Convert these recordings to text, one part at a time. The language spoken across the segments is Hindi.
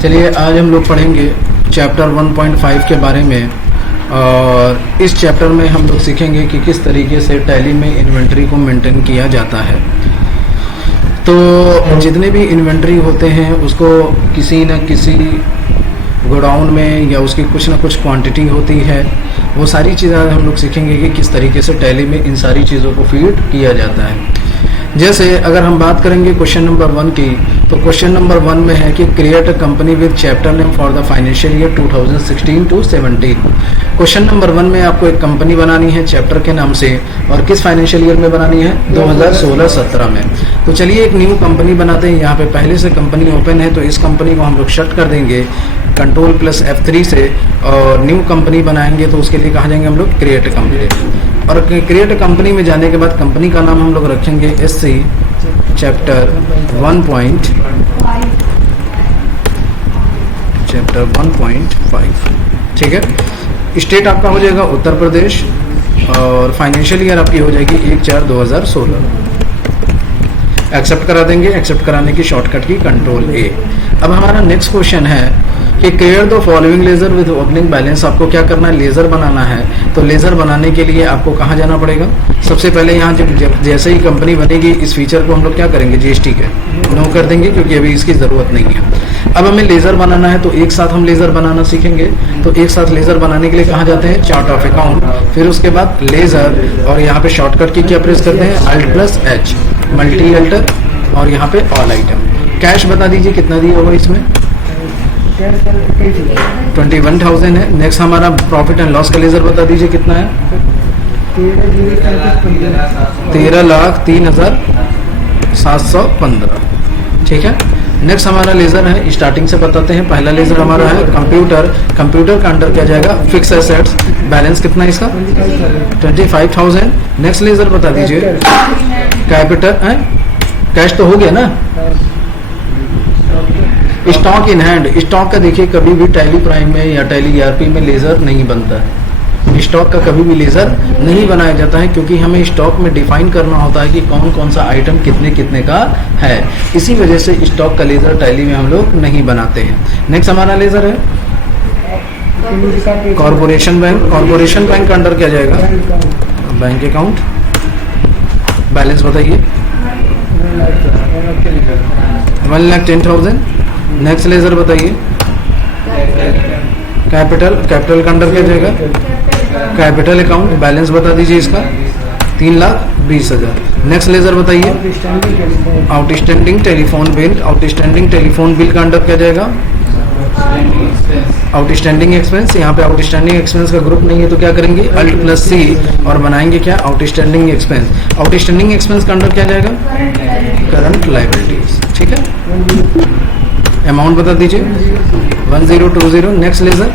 चलिए आज हम लोग पढ़ेंगे चैप्टर 1.5 के बारे में। और इस चैप्टर में हम लोग सीखेंगे कि किस तरीके से टैली में इन्वेंट्री को मेंटेन किया जाता है। तो जितने भी इन्वेंट्री होते हैं उसको किसी न किसी गोडाउन में या उसकी कुछ ना कुछ क्वांटिटी होती है, वो सारी चीज़ें हम लोग सीखेंगे कि किस तरीके से टैली में इन सारी चीज़ों को फीड किया जाता है। जैसे अगर हम बात करेंगे क्वेश्चन नंबर 1 की, तो क्वेश्चन नंबर 1 में है कि create a company with chapter name for the financial year 2016 to 17। Question number 1 में आपको एक कंपनी बनानी है चैप्टर के नाम से, और किस फाइनेंशियल ईयर में बनानी है? 2016-17 में। तो चलिए एक न्यू कंपनी बनाते हैं। यहाँ पे पहले से कंपनी ओपन है तो इस कंपनी को हम लोग शट कर देंगे Ctrl+F3 से, और न्यू कंपनी बनाएंगे तो उसके लिए कहाँ जाएंगे हम लोग? Create company. और क्रिएट कंपनी में जाने के बाद कंपनी का नाम हम लोग रखेंगे SC चैप्टर 1.5। ठीक है। स्टेट आपका हो जाएगा उत्तर प्रदेश, और फाइनेंशियल ईयर आपकी हो जाएगी 1/4/2016। एक्सेप्ट करा देंगे। एक्सेप्ट कराने की शॉर्टकट की Ctrl+A। अब हमारा नेक्स्ट क्वेश्चन है कि clear the following ledger with opening balance. आपको क्या करना है? लेजर बनाना है। तो लेजर बनाने के लिए आपको कहाँ जाना पड़ेगा? सबसे पहले यहाँ जब जैसे ही कंपनी बनेगी इस फीचर को हम लोग क्या करेंगे? GST के नो कर देंगे, क्योंकि अभी इसकी ज़रूरत नहीं है। अब हमें लेजर बनाना है तो एक साथ हम लेजर बनाना सीखेंगे। तो एक साथ लेजर बनाने के लिए कहाँ जाते हैं? चार्ट ऑफ अकाउंट, फिर उसके बाद लेजर, और यहाँ पे शॉर्टकट की क्या प्रेस करते हैं? Alt+H, मल्टी अल्टर, और यहाँ पे ऑल आइटम। कैश बता दीजिए कितना दिया होगा इसमें? 21,000 है। नेक्स्ट हमारा प्रॉफिट एंड लॉस का लेजर बता दीजिए कितना है? 13,03,715। ठीक है। नेक्स्ट हमारा लेजर है, स्टार्टिंग से बताते हैं। पहला लेजर हमारा है कंप्यूटर। कंप्यूटर का अंडर क्या जाएगा? Fix assets. बैलेंस कितना है इसका? 25,000। नेक्स्ट लेजर बता दीजिए। कैपिटल कैश तो हो गया ना? Stock in hand. स्टॉक का देखिए कभी भी टैली प्राइम में या टैली ERP में लेजर नहीं बनता है। स्टॉक का कभी भी लेजर नहीं बनाया जाता है, क्योंकि हमें स्टॉक में डिफाइन करना होता है कि कौन कौन सा आइटम कितने कितने का है। इसी वजह से स्टॉक का लेजर टैली में हम लोग नहीं बनाते हैं। नेक्स्ट हमारा लेजर है कॉर्पोरेशन बैंक। कॉर्पोरेशन बैंक का अंडर क्या जाएगा? Bank account. बैलेंस बताइए। 1,10,000। नेक्स्ट लेजर बताइए। कैपिटल। कैपिटल का अंडर क्या जाएगा? Capital account. बैलेंस बता दीजिए इसका 3,20,000। नेक्स्ट लेजर बताइए। Outstanding telephone bill. Outstanding telephone bill का अंडर क्या जाएगा? Outstanding expense. यहाँ पे आउटस्टैंडिंग एक्सपेंस का ग्रुप नहीं है तो क्या करेंगे? Alt+C, और बनाएंगे क्या? Outstanding expense. आउटस्टैंडिंग एक्सपेंस का अंडर क्या जाएगा? Current liabilities. ठीक है। अमाउंट बता दीजिए 1020। Next ledger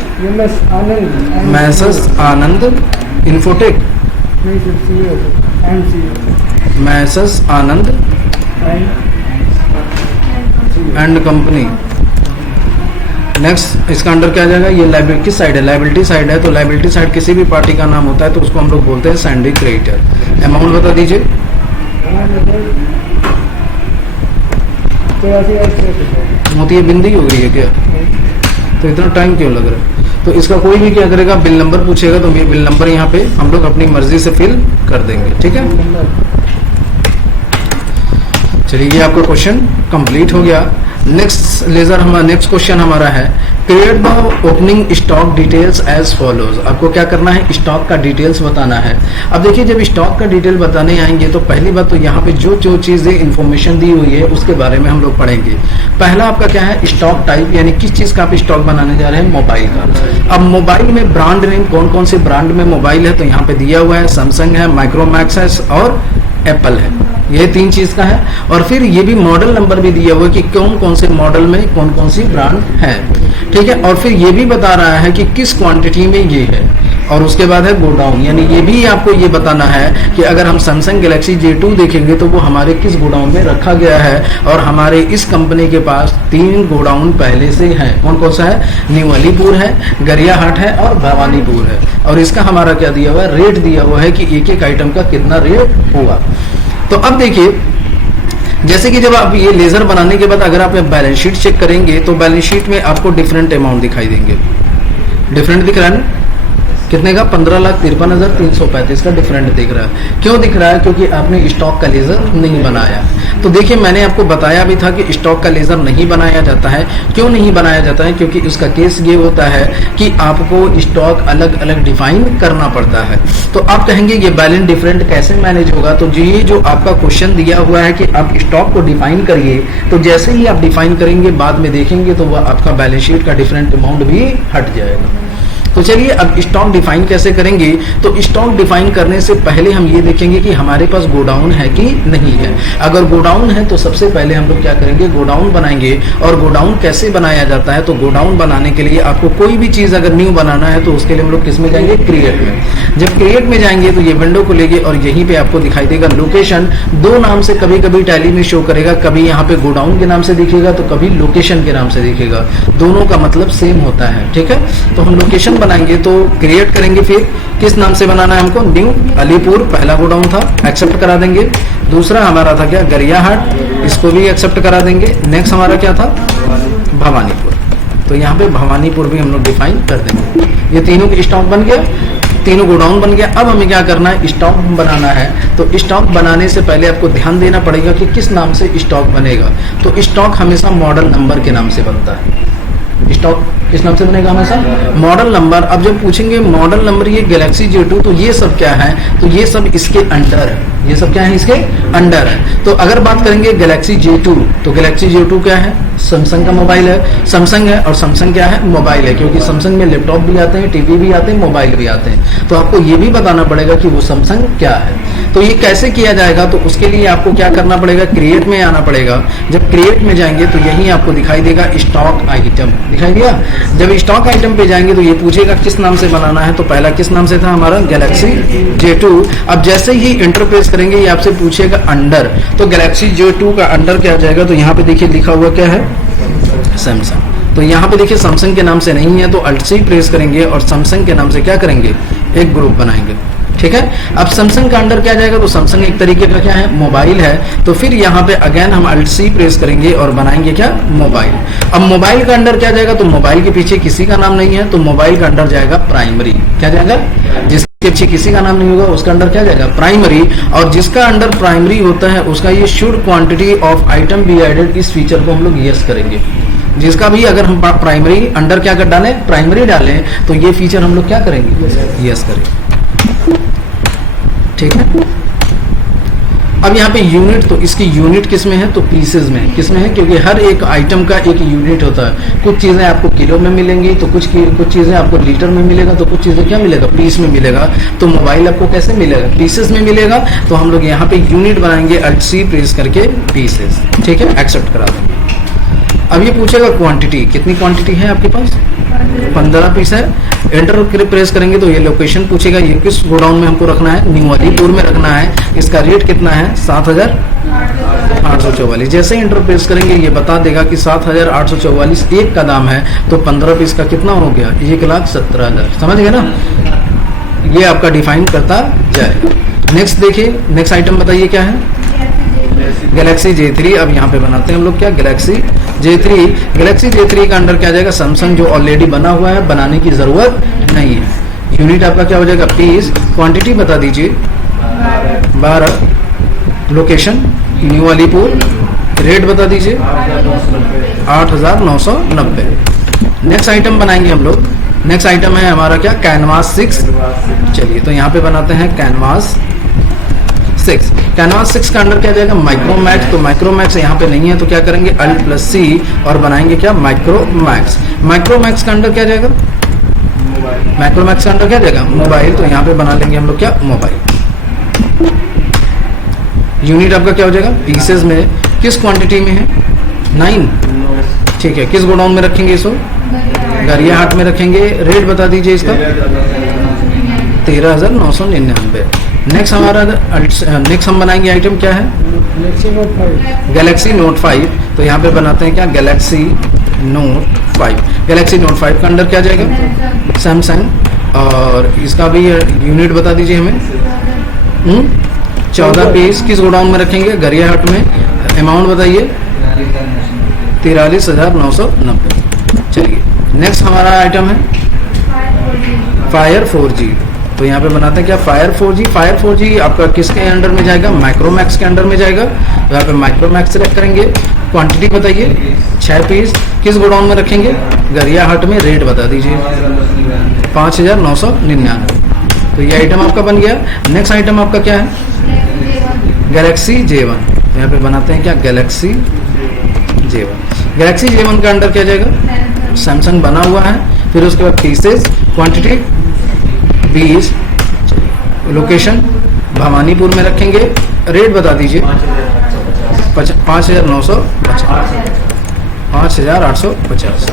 messrs Anand infotech. Messrs Anand and company. Next इसका अंडर क्या जाएगा? ये लाइबिलिटी किस साइड है? लाइबिलिटी साइड है। तो लाइबिलिटी साइड किसी भी पार्टी का नाम होता है तो उसको हम लोग बोलते हैं सैंडी क्रेडिटर। अमाउंट बता दीजिए। मोती बिंदी हो गई है क्या? तो इतना टाइम क्यों लग रहा है? तो इसका कोई भी क्या करेगा? बिल नंबर पूछेगा तो ये बिल नंबर यहाँ पे हम लोग अपनी मर्जी से फिल कर देंगे। ठीक है। चलिए ये आपका क्वेश्चन कंप्लीट हो गया। नेक्स्ट लेजर हमारा नेक्स्ट क्वेश्चन हमारा है create the opening stock details as follows. आपको क्या करना है? स्टॉक का डिटेल्स बताना है। अब देखिए जब स्टॉक का डिटेल बताने आएंगे तो पहली बात तो यहाँ पे जो जो चीजें इंफॉर्मेशन दी हुई है उसके बारे में हम लोग पढ़ेंगे। पहला आपका क्या है? स्टॉक टाइप, यानी किस चीज का आप स्टॉक बनाने जा रहे हैं? मोबाइल का। अब मोबाइल में ब्रांड नेम, कौन कौन से ब्रांड में मोबाइल है तो यहाँ पे दिया हुआ है सैमसंग है, माइक्रोमैक्स है और एप्पल है। ये 3 चीज का है। और फिर ये भी मॉडल नंबर भी दिया हुआ है कि कौन कौन से मॉडल में कौन कौन सी ब्रांड है। ठीक है। और फिर ये भी बता रहा है कि किस क्वांटिटी में ये है। और उसके बाद है गोडाउन, यानी ये भी आपको ये बताना है कि अगर हम सैमसंग गैलेक्सी J2 देखेंगे तो वो हमारे किस गोडाउन में रखा गया है। और हमारे इस कंपनी के पास 3 गोडाउन पहले से हैं। कौन कौन सा है? न्यू अलीपुर है, गरियाहाट है और भवानीपुर है। और इसका हमारा क्या दिया हुआ है? रेट दिया हुआ है कि एक एक आइटम का कितना रेट होगा। तो अब देखिए जैसे कि जब आप ये लेजर बनाने के बाद अगर आप बैलेंस शीट चेक करेंगे तो बैलेंस शीट में आपको डिफरेंट अमाउंट दिखाई देंगे। डिफरेंट दिख रहा है ना, कितने का? 15,53,335 का डिफरेंट दिख रहा है। क्यों दिख रहा है? क्योंकि आपने स्टॉक का लेजर नहीं बनाया। तो देखिए मैंने आपको बताया भी था कि स्टॉक का लेजर नहीं बनाया जाता है। क्यों नहीं बनाया जाता है? क्योंकि उसका केस ये होता है कि आपको स्टॉक अलग अलग डिफाइन करना पड़ता है। तो आप कहेंगे ये बैलेंस डिफरेंट कैसे मैनेज होगा? तो ये जो आपका क्वेश्चन दिया हुआ है कि आप स्टॉक को डिफाइन करिए, तो जैसे ही आप डिफाइन करेंगे बाद में देखेंगे तो वह आपका बैलेंस शीट का डिफरेंट अमाउंट भी हट जाएगा। तो चलिए अब स्टॉक डिफाइन कैसे करेंगे? तो स्टॉक डिफाइन करने से पहले हम ये देखेंगे कि हमारे पास गोडाउन है कि नहीं है। अगर गोडाउन है तो सबसे पहले हम लोग क्या करेंगे? गोडाउन बनाएंगे। और गोडाउन कैसे बनाया जाता है? तो गोडाउन बनाने के लिए आपको कोई भी चीज अगर न्यू बनाना है तो उसके लिए हम लोग किस में जाएंगे? क्रिएट में। जब क्रिएट में जाएंगे तो ये विंडो खुलेगी और यहीं पे आपको दिखाई देगा लोकेशन। दो नाम से कभी कभी टैली में शो करेगा, कभी यहाँ पे गोडाउन के नाम से दिखेगा तो कभी लोकेशन के नाम से दिखेगा। दोनों का मतलब सेम होता है, ठीक है। तो हम लोकेशन बनाएंगे तो क्रिएट करेंगे, फिर किस नाम से बनाना है हमको? न्यू अलीपुर, पहला गोडाउन था, एक्सेप्ट करा देंगे। दूसरा हमारा था क्या? गरियाहाट, इसको भी एक्सेप्ट करा देंगे। नेक्स्ट हमारा क्या था? भवानीपुर। तो यहाँ पे भवानीपुर भी हम लोग डिफाइन कर देंगे। ये तीनों की स्टॉक बन गया, तीनों गोडाउन बन गया। अब हमें क्या करना है? स्टॉक बनाना है। तो स्टॉक बनाने से पहले आपको ध्यान देना पड़ेगा कि किस नाम से स्टॉक बनेगा। तो स्टॉक हमेशा मॉडल नंबर के नाम से बनता है। स्टॉक किस नाम से बनेगा? हमेशा मॉडल नंबर। अब जब पूछेंगे मॉडल नंबर ये गैलेक्सी J2, तो ये सब क्या है? तो ये सब इसके अंडर है। ये सब क्या है? इसके अंडर है। तो अगर बात करेंगे गैलेक्सी J2, तो गैलेक्सी J2 क्या है? सैमसंग का मोबाइल है, सैमसंग है। और सैमसंग क्या है? मोबाइल है, क्योंकि सैमसंग में लैपटॉप भी आते हैं, टीवी भी आते हैं, मोबाइल भी आते हैं। तो आपको ये भी बताना पड़ेगा कि वो सैमसंग क्या है। तो ये कैसे किया जाएगा? तो उसके लिए आपको क्या करना पड़ेगा? क्रिएट में आना पड़ेगा। जब क्रिएट में जाएंगे तो यही आपको दिखाई देगा स्टॉक आइटम, दिखाई दिया। जब स्टॉक आइटम पे जाएंगे तो ये पूछेगा किस नाम से बनाना है। तो पहला किस नाम से था? हमारा गैलेक्सी J2। अब जैसे ही इंटरप्रेस करेंगे ये आपसे पूछेगा अंडर। तो गैलेक्सी J2 का अंडर क्या आ जाएगा? तो यहाँ पे देखिए लिखा हुआ क्या है? सैमसंग। तो यहाँ पे देखिए सैमसंग के नाम से नहीं है, तो अल्ट से ही प्रेस करेंगे और सैमसंग के नाम से क्या करेंगे? एक ग्रुप बनाएंगे, ठीक है। अब सैमसंग का अंडर क्या जाएगा? तो सैमसंग एक तरीके का क्या है? मोबाइल है। तो फिर यहाँ पे अगेन हम अल्ट सी प्रेस करेंगे और बनाएंगे क्या? मोबाइल। अब मोबाइल का अंडर क्या जाएगा? तो मोबाइल के पीछे किसी का नाम नहीं है, तो मोबाइल का अंडर जाएगा प्राइमरी। क्या जाएगा? जिसके पीछे किसी का नाम नहीं होगा उसका अंडर क्या जाएगा? प्राइमरी। और जिसका अंडर प्राइमरी होता है उसका ये should quantity of item be added, इस फीचर को हम लोग यस करेंगे। जिसका भी अगर हम प्राइमरी अंडर क्या कर डालें? प्राइमरी डालें, तो ये फीचर हम लोग क्या करेंगे? यस करेंगे, ठीक है। अब यहाँ पे यूनिट, तो इसकी यूनिट किस में है? तो पीसेज में। किस में है? क्योंकि हर एक आइटम का एक यूनिट होता है। कुछ चीजें आपको किलो में मिलेंगी, तो कुछ चीजें आपको लीटर में मिलेगा, तो कुछ चीजें क्या मिलेगा? पीस में मिलेगा। तो मोबाइल आपको कैसे मिलेगा? पीसेज में मिलेगा। तो हम लोग यहाँ पे यूनिट बनाएंगे अल्ट सी प्रेस करके, पीसेज, ठीक है, एक्सेप्ट करा देंगे। अब ये पूछेगा क्वांटिटी, कितनी क्वांटिटी है आपके पास? 15 पीस है। एंटर प्रेस करेंगे तो ये लोकेशन पूछेगा, ये किस गोडाउन में हमको रखना है? न्यू अलीपुर में रखना है। इसका रेट कितना है? 7,844। जैसे ही एंटर प्रेस करेंगे ये बता देगा कि 7,844 एक का दाम है, तो 15 पीस का कितना हो गया? 1,17,000। समझ गए ना? ये आपका डिफाइन करता जाएगा। नेक्स्ट देखिए, नेक्स्ट आइटम बताइए क्या है? Galaxy J3। अब यहाँ पे बनाते हैं हम लोग क्या? Galaxy J3। गैलेक्सी J3 का अंडर क्या जाएगा? सैमसंग, जो ऑलरेडी बना हुआ है, बनाने की जरूरत नहीं है। यूनिट आपका क्या हो जाएगा? पीस। क्वांटिटी बता दीजिए 12। Location new Alipur. रेट बता दीजिए 8,990। नेक्स्ट आइटम बनाएंगे हम लोग। नेक्स्ट आइटम है हमारा क्या? कैनवास 6। चलिए तो यहाँ पे बनाते हैं कैनवास 6। कैनवास 6 का अंडर क्या जाएगा? माइक्रोमैक्स। तो माइक्रोमैक्स यहाँ पे नहीं है, तो क्या करेंगे? अल्ट प्लस सी और बनाएंगे क्या? माइक्रोमैक्स। माइक्रोमैक्स का अंडर क्या जाएगा? माइक्रोमैक्स का अंडर क्या जाएगा? मोबाइल। तो यहाँ पे बना लेंगे हम लोग क्या? मोबाइल। यूनिट आपका क्या हो जाएगा? पीसेज में। किस क्वांटिटी में है? 9, ठीक है। किस गोडाउन में रखेंगे इसको? गरियाहाट में रखेंगे। रेट बता दीजिए इसका 13,999। नेक्स्ट हमारा नेक्स्ट हम बनाएंगे आइटम क्या है? Galaxy note 5। तो यहाँ पे बनाते हैं क्या? Galaxy note 5। गैलेक्सी नोट 5 का अंडर क्या जाएगा? सैमसंग। और इसका भी यूनिट बता दीजिए हमें। 14 पीस। किस गोडाउन में रखेंगे? गरियाहाट में। अमाउंट बताइए 43,990। चलिए नेक्स्ट हमारा आइटम है फायर 4G। तो यहाँ पे बनाते हैं क्या, फायर 4G। फायर 4G आपका किसके अंडर में जाएगा, माइक्रोमैक्स के अंडर में जाएगा। तो यहाँ पे माइक्रोमैक्स सेलेक्ट करेंगे। क्वांटिटी बताइए 6 पीस। किस गोडाउन में रखेंगे, गरिया हाट में। रेट बता दीजिए 5,999। तो ये आइटम आपका बन गया। नेक्स्ट आइटम आपका क्या है, गैलेक्सी J1। यहाँ पे बनाते हैं क्या, गैलेक्सी J1। गैलेक्सी J1 का अंडर क्या जाएगा, सैमसंग बना हुआ है। फिर उसके बाद पीसेस, क्वांटिटी 20। लोकेशन भवानीपुर में रखेंगे। रेट बता दीजिए 5,850।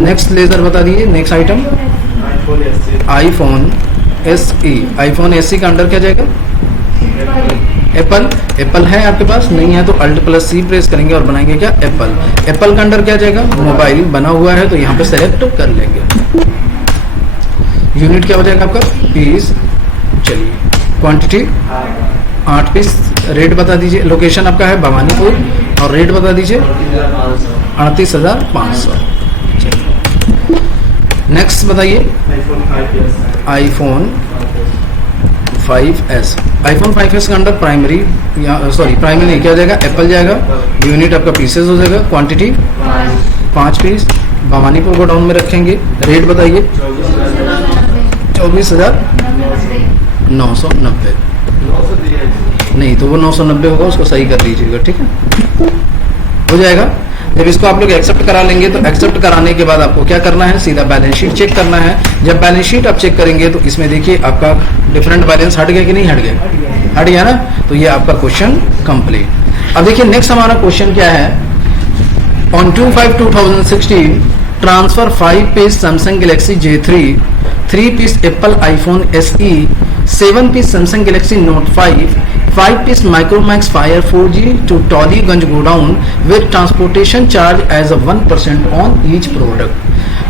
नेक्स्ट लेजर बता दीजिए। Next item iPhone SE। IPhone SE का अंडर क्या जाएगा, एप्पल है आपके पास, नहीं है तो Alt+C प्रेस करेंगे और बनाएंगे क्या, एप्पल का अंडर क्या जाएगा, मोबाइल बना हुआ है तो यहाँ पे सेलेक्ट कर लेंगे। यूनिट क्या हो जाएगा आपका, पीस। चलिए क्वांटिटी 8 पीस। रेट बता दीजिए। लोकेशन आपका है भवानीपुर और रेट बता दीजिए 38,500। नेक्स्ट बताइए आईफोन 5S। आईफोन 5S का अंडर प्राइमरी, प्राइमरी नहीं, क्या जाएगा, एप्पल जाएगा। यूनिट आपका पीसेस हो जाएगा। Quantity 5 piece. भवानीपुर गोडाउन में रखेंगे। रेट बताइए 24,990। नहीं तो वो 990 होगा, उसको सही कर लीजिएगा, ठीक है, हो जाएगा। जब इसको आप लोग एक्सेप्ट करा लेंगे तो एक्सेप्ट कराने के बाद आपको क्या करना है, सीधा बैलेंस शीट चेक करना है। जब बैलेंस शीट आप चेक करेंगे तो इसमें देखिए आपका डिफरेंट बैलेंस हट गया कि नहीं हट गया, हट गया ना। तो ये आपका क्वेश्चन कंप्लीट। अब देखिए नेक्स्ट हमारा क्वेश्चन क्या है, on 2/5/2016 transfer 5 piece Samsung Galaxy J3, 3 piece Apple iPhone SE, 7 piece Samsung Galaxy Note 5 piece Micromax fire 4G to Tollygunge godown with transportation charge as a 1% on each product.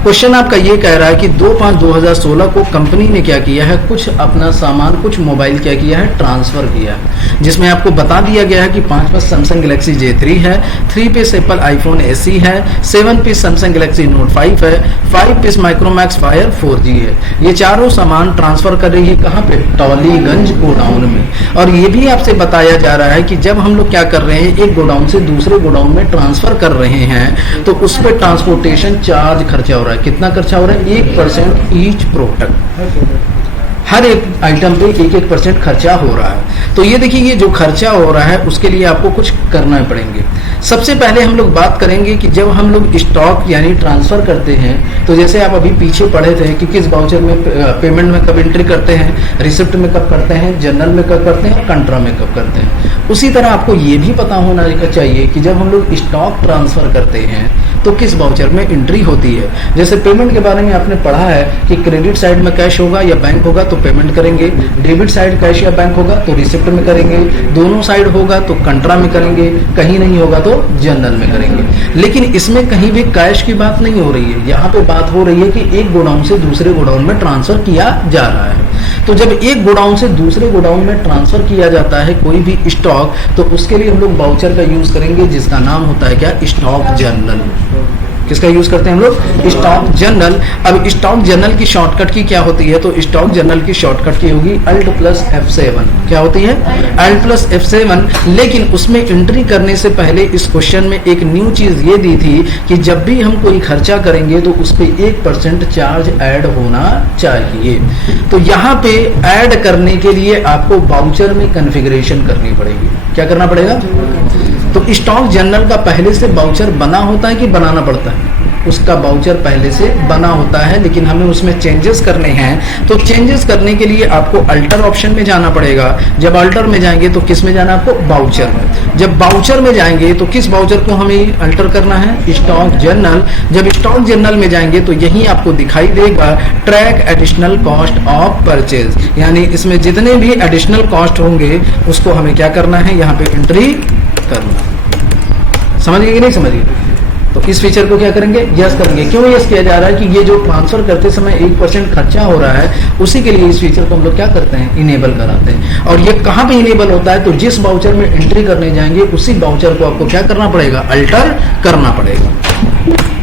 Question आपका ये कह रहा है कि 2/5/2016 को कंपनी ने क्या किया है, कुछ अपना सामान, कुछ मोबाइल क्या किया है, ट्रांसफर किया है, जिसमें आपको बता दिया गया है कि 5 पीस सैमसंग गैलेक्सी J3 है, 3 पीस एप्पल आईफोन SE है, 7 पीस सैमसंग गैलेक्सी Note 5 है, 5 पीस माइक्रोमैक्स फायर 4G है। ये चारों सामान ट्रांसफर कर रही है कहाँ पे, टॉलीगंज गोडाउन में। और ये भी आपसे बताया जा रहा है कि जब हम लोग क्या कर रहे हैं, एक गोडाउन से दूसरे गोडाउन में ट्रांसफर कर रहे हैं तो उस पर ट्रांसपोर्टेशन चार्ज खर्चा हो रहा है। कितना खर्चा हो रहा है, 1% ईच प्रोडक्ट। हर एक आइटम पे 1% खर्चा हो रहा है। तो ये देखिए, ये जो खर्चा हो रहा है उसके लिए आपको कुछ करना पड़ेंगे। सबसे पहले हम लोग बात करेंगे कि जब हम लोग स्टॉक यानी ट्रांसफर करते हैं, तो जैसे आप अभी पीछे पढ़े थे कि किस वाउचर में पेमेंट में कब एंट्री करते हैं, रिसिप्ट में कब करते हैं, जनरल में कब करते हैं, कंट्रा में कब करते हैं। उसी तरह आपको ये भी पता होना चाहिए कि जब हम लोग स्टॉक ट्रांसफर करते हैं तो किस वाउचर में एंट्री होती है। जैसे पेमेंट के बारे में आपने पढ़ा है कि क्रेडिट साइड में कैश होगा या बैंक होगा तो पेमेंट करेंगे, डेबिट साइड कैश या बैंक होगा तो रिसिप्ट में करेंगे, दोनों साइड होगा तो कंट्रा में करेंगे, कहीं नहीं होगा तो जनरल में करेंगे। लेकिन इसमें कहीं भी कैश की बात नहीं हो रही है, यहाँ पे बात हो रही है कि एक गोडाउन से दूसरे गोडाउन में ट्रांसफर किया जा रहा है। तो जब एक गोडाउन से दूसरे गोडाउन में ट्रांसफर किया जाता है कोई भी स्टॉक, तो उसके लिए हम लोग वाउचर का यूज करेंगे जिसका नाम होता है क्या, स्टॉक जनरल। किसका यूज करते हैं हम लोग, स्टॉक जनरल। अब स्टॉक जनरल की शॉर्टकट की क्या होती है, तो स्टॉक जनरल की शॉर्टकट की होगी Alt+F7। क्या होती है, Alt+F7। लेकिन उसमें एंट्री करने से पहले इस क्वेश्चन में एक न्यू चीज ये दी थी कि जब भी हम कोई खर्चा करेंगे तो उस पर 1% चार्ज ऐड होना चाहिए। तो यहाँ पे ऐड करने के लिए आपको वाउचर में कॉन्फ़िगरेशन करनी पड़ेगी। क्या करना पड़ेगा, तो स्टॉक जनरल का पहले से वाउचर बना होता है कि बनाना पड़ता है, उसका वाउचर पहले से बना होता है, लेकिन हमें उसमें चेंजेस करने हैं। तो चेंजेस करने के लिए आपको अल्टर ऑप्शन में जाना पड़ेगा। जब अल्टर में जाएंगे तो किस में जाना, आपको वाउचर में। जब वाउचर में जाएंगे तो किस वाउचर को हमें अल्टर करना है, स्टॉक जनरल। जब स्टॉक जनरल में जाएंगे तो यही आपको दिखाई देगा track additional cost of purchase, यानी इसमें जितने भी एडिशनल कॉस्ट होंगे उसको हमें क्या करना है, यहाँ पे एंट्री करना। समझिए कि नहीं समझिए, तो इस फीचर को क्या करेंगे, यस करेंगे। क्यों यस किया जा रहा है कि ये जो ट्रांसफर करते समय 1% खर्चा हो रहा है, उसी के लिए इस फीचर को हम लोग क्या करते हैं, इनेबल कराते हैं। और ये कहाँ पे इनेबल होता है, तो जिस बाउचर में एंट्री करने जाएंगे उसी बाउचर को आपको क्या करना पड़ेगा, अल्टर करना पड़ेगा।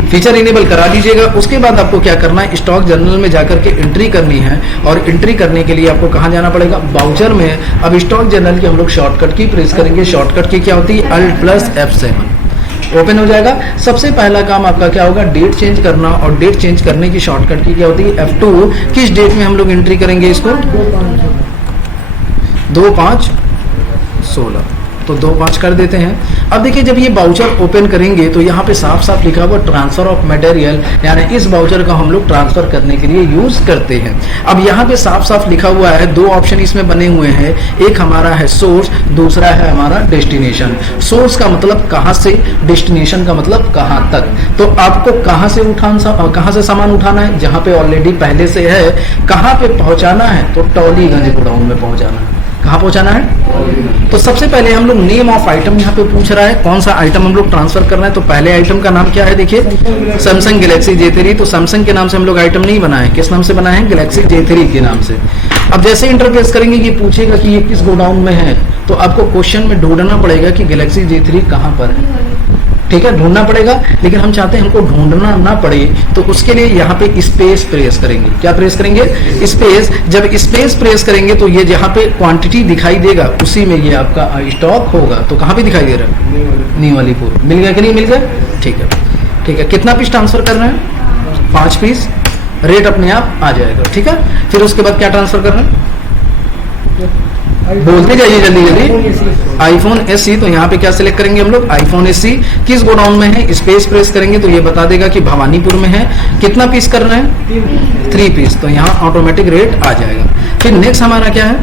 फीचर इनेबल करा दीजिएगा। उसके बाद आपको क्या करना है, स्टॉक जर्नल में जाकर के एंट्री करनी है, और एंट्री करने के लिए आपको कहाँ जाना पड़ेगा, बाउचर में। अब स्टॉक जर्नल की हम लोग शॉर्टकट की प्रेस करेंगे। शॉर्टकट की क्या होती है, Alt+F7 ओपन हो जाएगा। सबसे पहला काम आपका क्या होगा, डेट चेंज करना, और डेट चेंज करने की शॉर्टकट की क्या होती है, F2। किस डेट में हम लोग एंट्री करेंगे इसको, 2/5/16, तो 2/5 कर देते हैं। अब देखिए जब ये बाउचर ओपन करेंगे तो यहाँ पे साफ साफ लिखा हुआ ट्रांसफर ऑफ मटेरियल, यानी इस बाउचर का हम लोग ट्रांसफर करने के लिए यूज करते हैं। अब यहाँ पे साफ साफ लिखा हुआ है, दो ऑप्शन इसमें बने हुए हैं, एक हमारा है सोर्स, दूसरा है हमारा डेस्टिनेशन। सोर्स का मतलब कहाँ से, डेस्टिनेशन का मतलब कहाँ तक। तो आपको कहाँ से सामान उठाना है, जहाँ पे ऑलरेडी पहले से है। कहाँ पे पहुंचाना है, तो टॉलीगंज गोडाउन में पहुंचाना है। कहाँ पहुंचाना है, तो सबसे पहले हम लोग नेम ऑफ आइटम यहाँ पे पूछ रहा है, कौन सा आइटम हम लोग ट्रांसफर करना है। तो पहले आइटम का नाम क्या है, देखिए सैमसंग गैलेक्सी J3। तो सैमसंग के नाम से हम लोग आइटम नहीं बनाए, किस नाम से बनाए हैं, गैलेक्सी J3 के नाम से। अब जैसे इंटरफेस करेंगे, ये पूछेगा कि ये किस गोडाउन में है, तो आपको क्वेश्चन में ढूंढना पड़ेगा कि गैलेक्सी J3 कहाँ पर है। ठीक है, ढूंढना पड़ेगा, लेकिन हम चाहते हैं हमको ढूंढना ना पड़े, तो उसके लिए यहाँ पे स्पेस प्रेस करेंगे। क्या प्रेस करेंगे, स्पेस। जब स्पेस प्रेस करेंगे तो ये जहाँ पे क्वांटिटी दिखाई देगा उसी में ये आपका स्टॉक होगा। तो कहाँ पे दिखाई दे रहा है, नीवालीपुर। मिल गया कि नहीं मिल गया, ठीक है ठीक है। कितना पीस ट्रांसफर कर रहे हैं, 5 पीस। रेट अपने आप आ जाएगा, ठीक है। फिर उसके बाद क्या ट्रांसफर कर रहे हैं, बोलते जाइए जल्दी जल्दी। आईफोन SE, तो यहाँ पे क्या सिलेक्ट करेंगे हम लोग, आईफोन SE। किस गोडाउन में है, स्पेस प्रेस करेंगे तो ये बता देगा कि भवानीपुर में है। कितना पीस कर रहे हैं, 3 पीस, तो यहाँ ऑटोमेटिक रेट आ जाएगा। फिर नेक्स्ट हमारा क्या है,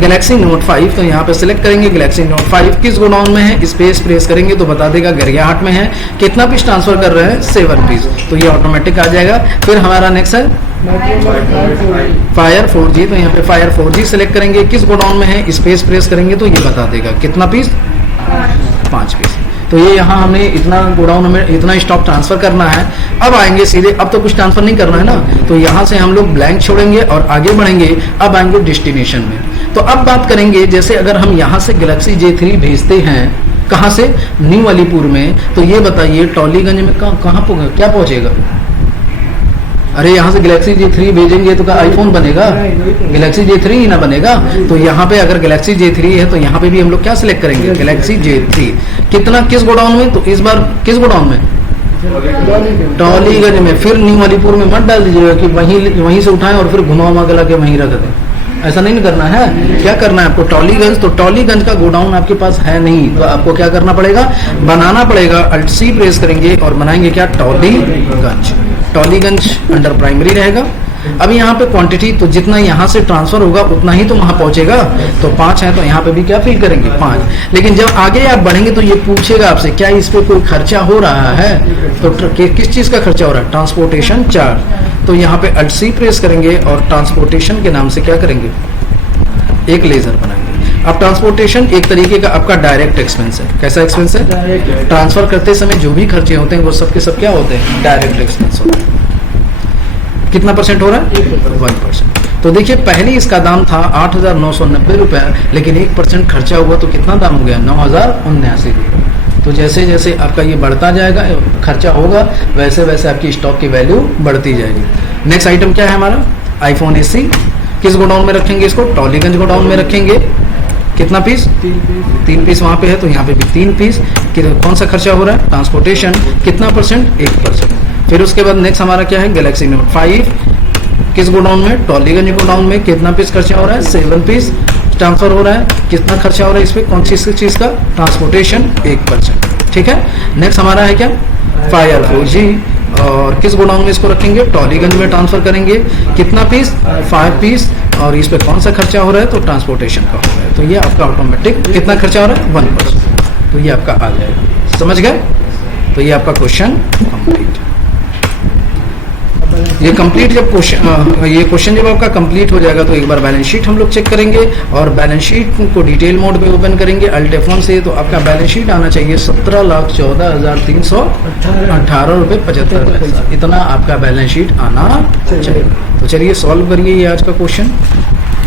गैलेक्सी नोट 5। तो यहाँ पे सिलेक्ट करेंगे गैलेक्सी नोट 5, किस गोडाउन में है, स्पेस प्रेस करेंगे तो बता देगा गरियाहाट में है। कितना पीस ट्रांसफर कर रहे हैं, 7 पीस, तो ये ऑटोमेटिक आ जाएगा। फिर हमारा नेक्स्ट है फायर 4G। तो यहाँ पे फायर 4G सिलेक्ट करेंगे, किस गोडाउन में है, स्पेस प्रेस करेंगे तो ये बता देगा कितना पीस, 5 पीस। तो ये यहाँ हमें इतना गोडाउन में इतना स्टॉक ट्रांसफर करना है। अब आएंगे सीधे, अब तो कुछ ट्रांसफर नहीं करना है ना, तो यहाँ से हम लोग ब्लैंक छोड़ेंगे और आगे बढ़ेंगे। अब आएंगे डेस्टिनेशन में। तो अब बात करेंगे, जैसे अगर हम यहाँ से गैलेक्सी J3 भेजते हैं, कहाँ से, न्यू अलीपुर में, तो ये बताइए टॉलीगंज में कहाँ क्या पहुंचेगा। अरे यहाँ से गैलेक्सी J3 भेजेंगे तो क्या आईफोन बनेगा, गैलेक्सी J3 ही ना बनेगा। तो यहाँ पे अगर गैलेक्सी J3 है तो यहाँ पे भी हम लोग क्या सिलेक्ट करेंगे, गैलेक्सी J3। कितना, किस गोडाउन में, तो इस बार किस गोडाउन में, टॉलीगंज में। फिर न्यू अलीपुर में मत डाल दीजिएगा कि वहीं से उठाएं और फिर घुमा गला के वहीं रख दें, ऐसा नहीं करना है। क्या करना है आपको, टॉलीगंज। तो टॉलीगंज का गोडाउन आपके पास है नहीं, तो आपको क्या करना पड़ेगा, बनाना पड़ेगा। Alt+C प्रेस करेंगे और बनाएंगे क्या, टॉलीगंज। टॉलीगंज अंडर प्राइमरी रहेगा। अब यहाँ पे क्वांटिटी, तो जितना यहाँ से ट्रांसफर होगा उतना ही तो वहां पहुंचेगा। तो 5 है, तो यहाँ पे भी क्या फिल करेंगे, 5। लेकिन जब आगे आप बढ़ेंगे तो ये पूछेगा आपसे क्या इस पे कोई खर्चा हो रहा है, तो किस चीज का खर्चा हो रहा है, ट्रांसपोर्टेशन चार्ज। तो यहाँ पे Alt+C प्रेस करेंगे और ट्रांसपोर्टेशन के नाम से क्या करेंगे, एक लेजर बनाएंगे। अब ट्रांसपोर्टेशन एक तरीके का आपका डायरेक्ट एक्सपेंस है। कैसा एक्सपेंस है, ट्रांसफर करते समय जो भी खर्चे होते हैं वो सब के सब क्या होते हैं, डायरेक्ट एक्सपेंस होते हैं। कितना परसेंट हो रहा है, 1%। तो देखिए पहले इसका दाम था 8,990 रुपए, लेकिन 1% खर्चा हुआ तो कितना दाम हो गया, 9,079 रुपये। तो जैसे जैसे आपका ये बढ़ता जाएगा, खर्चा होगा, वैसे वैसे आपकी स्टॉक की वैल्यू बढ़ती जाएगी। नेक्स्ट आइटम क्या है हमारा, आईफोन SE। किस गोडाउन में रखेंगे इसको, टॉलीगंज गोडाउन में रखेंगे। कितना पीस, 3 पीस वहां पे है, तो यहाँ पे भी 3 पीस। कौन सा खर्चा हो रहा है, ट्रांसपोर्टेशन। कितना परसेंट, 1%। फिर उसके बाद नेक्स्ट हमारा क्या है, गैलेक्सी नोट 5। किस गोडाउन में, टॉलीगंज गोडाउन में। कितना पीस खर्चा हो रहा है, 7 पीस ट्रांसफर हो रहा है। कितना खर्चा हो रहा है इस पे, कौन सी चीज का, ट्रांसपोर्टेशन, 1%। ठीक है। नेक्स्ट हमारा है क्या, फायर 4G। और किस गोडाउन में इसको रखेंगे, टॉलीगंज में ट्रांसफर करेंगे। कितना पीस, 5 पीस। और इस पे कौन सा खर्चा हो रहा है, तो ट्रांसपोर्टेशन का हो रहा है। तो ये आपका ऑटोमेटिक कितना खर्चा हो रहा है, 1%। तो ये आपका आ जाएगा, समझ गए। तो ये आपका क्वेश्चन कंप्लीट। ये कंप्लीट जब ये क्वेश्चन जब आपका कंप्लीट हो जाएगा तो एक बार बैलेंस शीट हम लोग चेक करेंगे और बैलेंस शीट को डिटेल मोड पे ओपन करेंगे अल्ट F1 से। तो आपका बैलेंस शीट आना चाहिए 17,14,318 रुपये 75 पैसा, इतना आपका बैलेंस शीट आना चाहिए। तो चलिए सॉल्व करिए ये आज का क्वेश्चन।